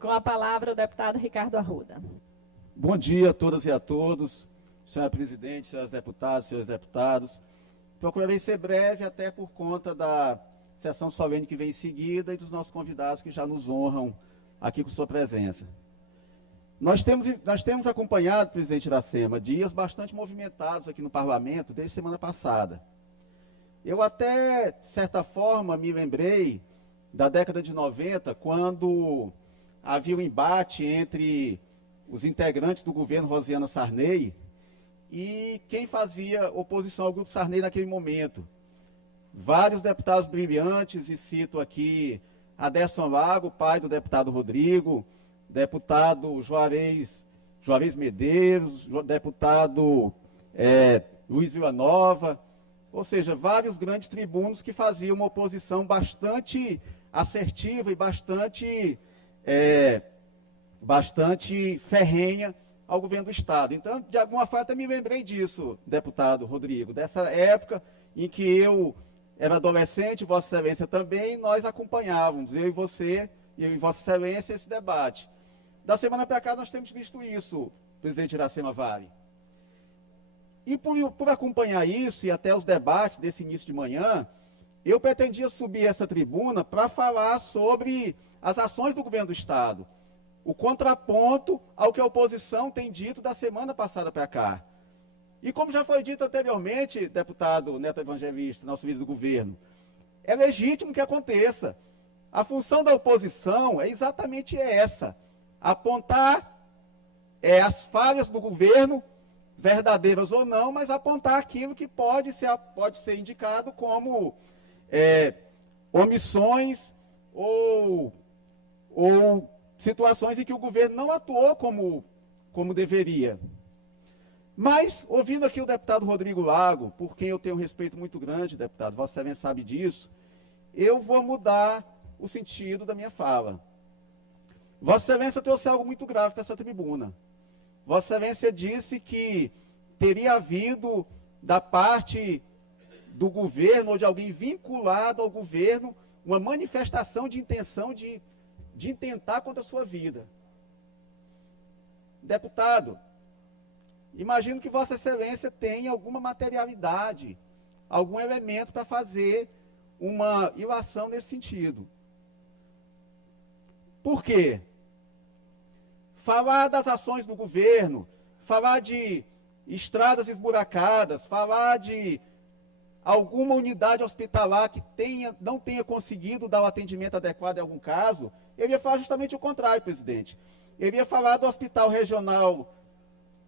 Com a palavra, o deputado Ricardo Arruda. Bom dia a todas e a todos, senhora presidente, senhoras deputadas, senhores deputados. Procurarei ser breve, até por conta da sessão solene que vem em seguida e dos nossos convidados que já nos honram aqui com sua presença. Nós temos acompanhado, presidente Iracema, dias bastante movimentados aqui no parlamento desde semana passada. Eu até, de certa forma, me lembrei da década de 90, quando havia um embate entre os integrantes do governo Rosiana Sarney e quem fazia oposição ao grupo Sarney naquele momento. Vários deputados brilhantes, e cito aqui Aderson Lago, pai do deputado Rodrigo, deputado Juarez Medeiros, deputado Luiz Villanova, ou seja, vários grandes tribunos que faziam uma oposição bastante assertiva e bastante ferrenha ao governo do Estado. Então, de alguma forma, até me lembrei disso, deputado Rodrigo, dessa época em que eu era adolescente, Vossa Excelência também, nós acompanhávamos, eu e Vossa Excelência, esse debate. Da semana para cá, nós temos visto isso, presidente Iracema Vale. E por acompanhar isso, e até os debates desse início de manhã, eu pretendia subir essa tribuna para falar sobre as ações do governo do Estado, o contraponto ao que a oposição tem dito da semana passada para cá. E como já foi dito anteriormente, deputado Neto Evangelista, nosso líder do governo, é legítimo que aconteça. A função da oposição é exatamente essa, apontar as falhas do governo, verdadeiras ou não, mas apontar aquilo que pode ser indicado como omissões ou situações em que o governo não atuou como deveria. Mas, ouvindo aqui o deputado Rodrigo Lago, por quem eu tenho um respeito muito grande, deputado, Vossa Excelência sabe disso, eu vou mudar o sentido da minha fala. Vossa Excelência trouxe algo muito grave para essa tribuna. Vossa Excelência disse que teria havido, da parte do governo, ou de alguém vinculado ao governo, uma manifestação de intenção de intentar contra a sua vida. Deputado, imagino que Vossa Excelência tenha alguma materialidade, algum elemento para fazer uma ilação nesse sentido. Por quê? Falar das ações do governo, falar de estradas esburacadas, falar de alguma unidade hospitalar que não tenha conseguido dar o atendimento adequado em algum caso, eu ia falar justamente o contrário, presidente. Eu ia falar do hospital regional,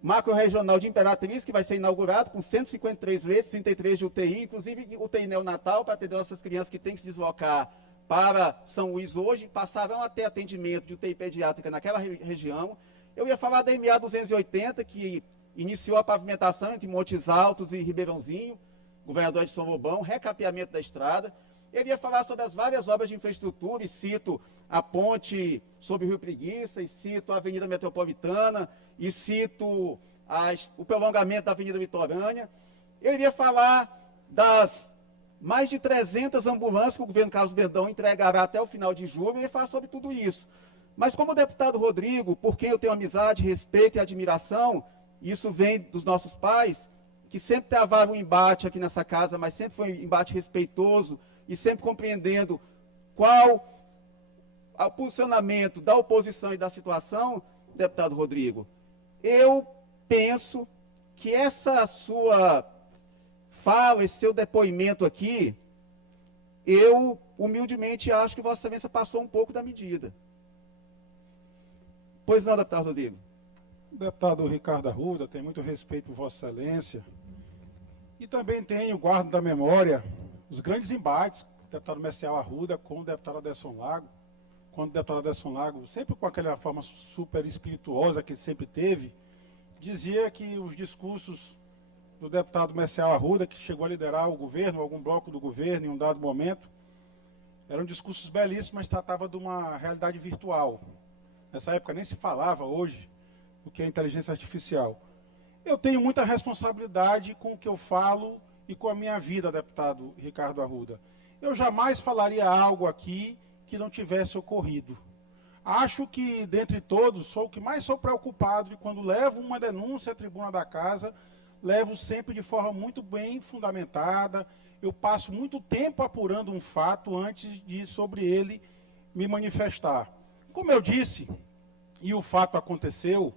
macro-regional de Imperatriz, que vai ser inaugurado com 153 leitos, 33 de UTI, inclusive UTI neonatal, para atender essas crianças que têm que se deslocar para São Luís hoje, passaram a ter atendimento de UTI pediátrica naquela região. Eu ia falar da MA 280, que iniciou a pavimentação entre Montes Altos e Ribeirãozinho, governador Edson Lobão, recapeamento da estrada. Eu ia falar sobre as várias obras de infraestrutura, e cito a ponte sobre o Rio Preguiça, e cito a Avenida Metropolitana, e cito o prolongamento da Avenida Litorânea. Eu iria falar das mais de 300 ambulâncias que o governo Carlos Brandão entregará até o final de julho, eu ia falar sobre tudo isso. Mas como o deputado Rodrigo, por quem eu tenho amizade, respeito e admiração, isso vem dos nossos pais, que sempre travaram um embate aqui nessa casa, mas sempre foi um embate respeitoso e sempre compreendendo qual o posicionamento da oposição e da situação, deputado Rodrigo, eu penso que essa sua fala, esse seu depoimento aqui, eu humildemente acho que Vossa Excelência passou um pouco da medida. Pois não, deputado Rodrigo? O deputado Ricardo Arruda tem muito respeito por Vossa Excelência e também tenho, guardo da memória, os grandes embates do deputado Messial Arruda com o deputado Aderson Lago, quando o deputado Aderson Lago, sempre com aquela forma super espirituosa que sempre teve, dizia que os discursos do deputado Messial Arruda, que chegou a liderar o governo, algum bloco do governo em um dado momento, eram discursos belíssimos, mas tratava de uma realidade virtual. Nessa época nem se falava hoje o que é inteligência artificial. Eu tenho muita responsabilidade com o que eu falo e com a minha vida, deputado Ricardo Arruda. Eu jamais falaria algo aqui que não tivesse ocorrido. Acho que, dentre todos, sou o que mais sou preocupado de quando levo uma denúncia à tribuna da casa, levo sempre de forma muito bem fundamentada. Eu passo muito tempo apurando um fato antes de, sobre ele, me manifestar. Como eu disse, e o fato aconteceu,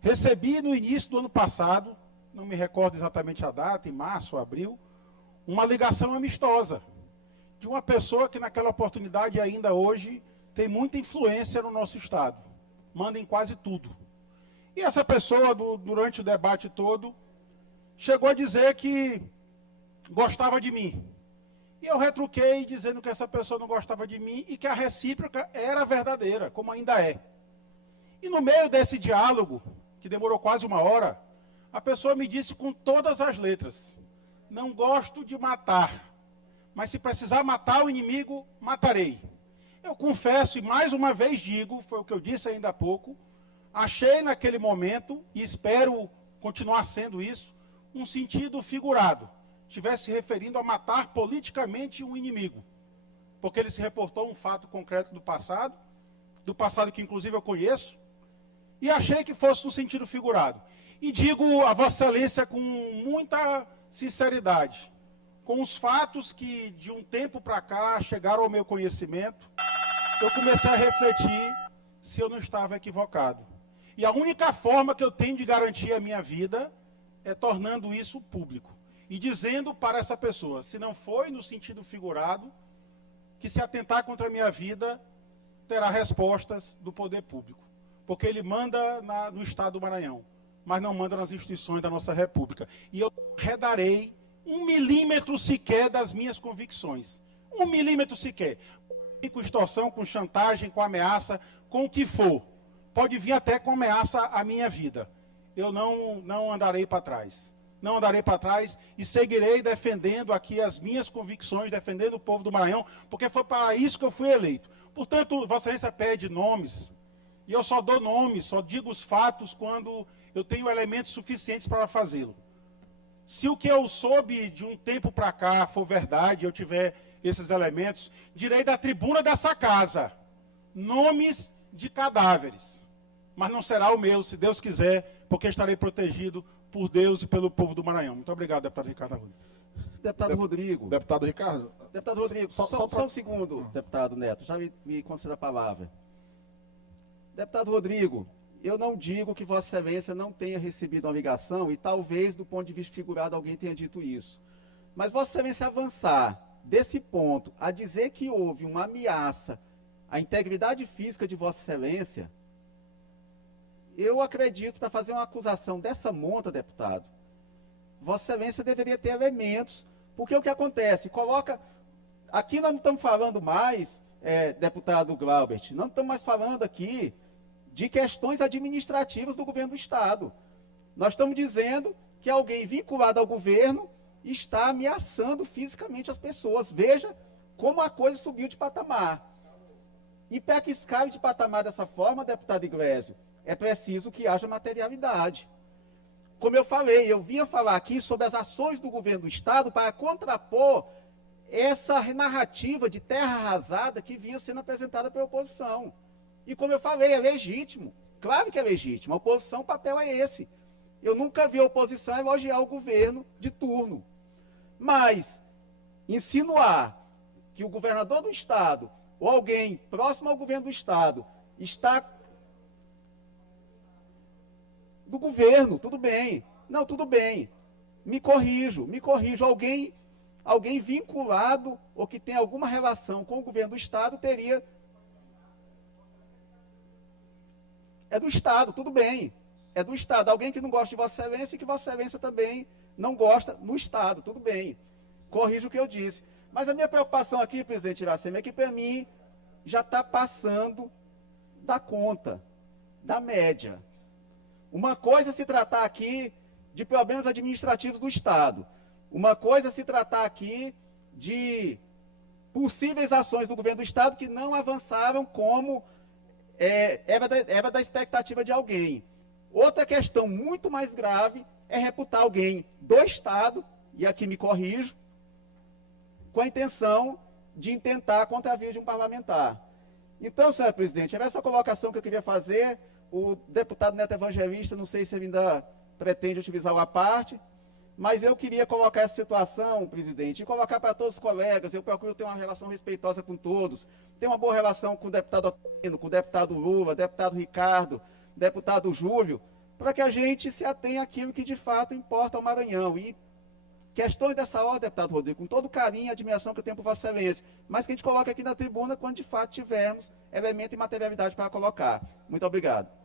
recebi no início do ano passado, não me recordo exatamente a data, em março ou abril, uma ligação amistosa de uma pessoa que naquela oportunidade e ainda hoje tem muita influência no nosso Estado. Manda em quase tudo. E essa pessoa, durante o debate todo, chegou a dizer que gostava de mim. E eu retruquei dizendo que essa pessoa não gostava de mim e que a recíproca era verdadeira, como ainda é. E no meio desse diálogo, que demorou quase uma hora, a pessoa me disse com todas as letras: não gosto de matar, mas se precisar matar o inimigo, matarei. Eu confesso e mais uma vez digo, foi o que eu disse ainda há pouco, achei naquele momento, e espero continuar sendo isso, um sentido figurado. Estivesse se referindo a matar politicamente um inimigo. Porque ele se reportou um fato concreto do passado que inclusive eu conheço, e achei que fosse no sentido figurado. E digo a Vossa Excelência com muita sinceridade, com os fatos que de um tempo para cá chegaram ao meu conhecimento, eu comecei a refletir se eu não estava equivocado. E a única forma que eu tenho de garantir a minha vida é tornando isso público. E dizendo para essa pessoa, se não foi no sentido figurado, que se atentar contra a minha vida, terá respostas do poder público. Porque ele manda no Estado do Maranhão, mas não manda nas instituições da nossa República. E eu redarei 1 milímetro sequer das minhas convicções. 1 milímetro sequer. Com extorsão, com chantagem, com ameaça, com o que for. Pode vir até com ameaça à minha vida. Eu não andarei para trás. Não andarei para trás e seguirei defendendo aqui as minhas convicções, defendendo o povo do Maranhão, porque foi para isso que eu fui eleito. Portanto, Vossa Excelência pede nomes, e eu só dou nomes, só digo os fatos quando eu tenho elementos suficientes para fazê-lo. Se o que eu soube de um tempo para cá for verdade, eu tiver esses elementos, direi da tribuna dessa casa, nomes de cadáveres. Mas não será o meu, se Deus quiser, porque estarei protegido por Deus e pelo povo do Maranhão. Muito obrigado, deputado Ricardo Arruda. Deputado Rodrigo. Deputado Ricardo. Deputado Rodrigo, só um segundo, deputado Neto, já me conceda a palavra. Deputado Rodrigo, eu não digo que Vossa Excelência não tenha recebido uma ligação, e talvez, do ponto de vista figurado, alguém tenha dito isso. Mas Vossa Excelência avançar desse ponto a dizer que houve uma ameaça à integridade física de Vossa Excelência, eu acredito, para fazer uma acusação dessa monta, deputado, Vossa Excelência deveria ter elementos, porque o que acontece? Coloca. Aqui nós não estamos falando mais, deputado Glaubert, não estamos mais falando aqui de questões administrativas do governo do Estado. Nós estamos dizendo que alguém vinculado ao governo está ameaçando fisicamente as pessoas. Veja como a coisa subiu de patamar. E para que escape de patamar dessa forma, deputado Iglesias, é preciso que haja materialidade. Como eu falei, eu vinha falar aqui sobre as ações do governo do Estado para contrapor essa narrativa de terra arrasada que vinha sendo apresentada pela oposição. E como eu falei, é legítimo. Claro que é legítimo. A oposição, o papel é esse. Eu nunca vi a oposição elogiar o governo de turno. Mas insinuar que o governador do Estado ou alguém próximo ao governo do Estado está do governo, tudo bem. Não, tudo bem. Me corrijo. Alguém vinculado ou que tem alguma relação com o governo do Estado teria... É do Estado, tudo bem. É do Estado. Alguém que não gosta de Vossa Excelência e que Vossa Excelência também não gosta no Estado, tudo bem. Corrijo o que eu disse. Mas a minha preocupação aqui, presidente Iracema, é que para mim já está passando da conta, da média. Uma coisa é se tratar aqui de problemas administrativos do Estado. Uma coisa é se tratar aqui de possíveis ações do governo do Estado que não avançaram como era da expectativa de alguém. Outra questão muito mais grave é reputar alguém do Estado, e aqui me corrijo, com a intenção de intentar contravir de um parlamentar. Então, senhor presidente, era essa colocação que eu queria fazer. O deputado Neto Evangelista, não sei se ele ainda pretende utilizar uma parte, mas eu queria colocar essa situação, presidente, e colocar para todos os colegas. Eu procuro ter uma relação respeitosa com todos, ter uma boa relação com o deputado Ottino, com o deputado Lula, deputado Ricardo, deputado Júlio, para que a gente se atenha àquilo que de fato importa ao Maranhão. E questões dessa ordem, deputado Rodrigo, com todo o carinho e admiração que eu tenho por Vossa Excelência, mas que a gente coloca aqui na tribuna quando de fato tivermos elemento e materialidade para colocar. Muito obrigado.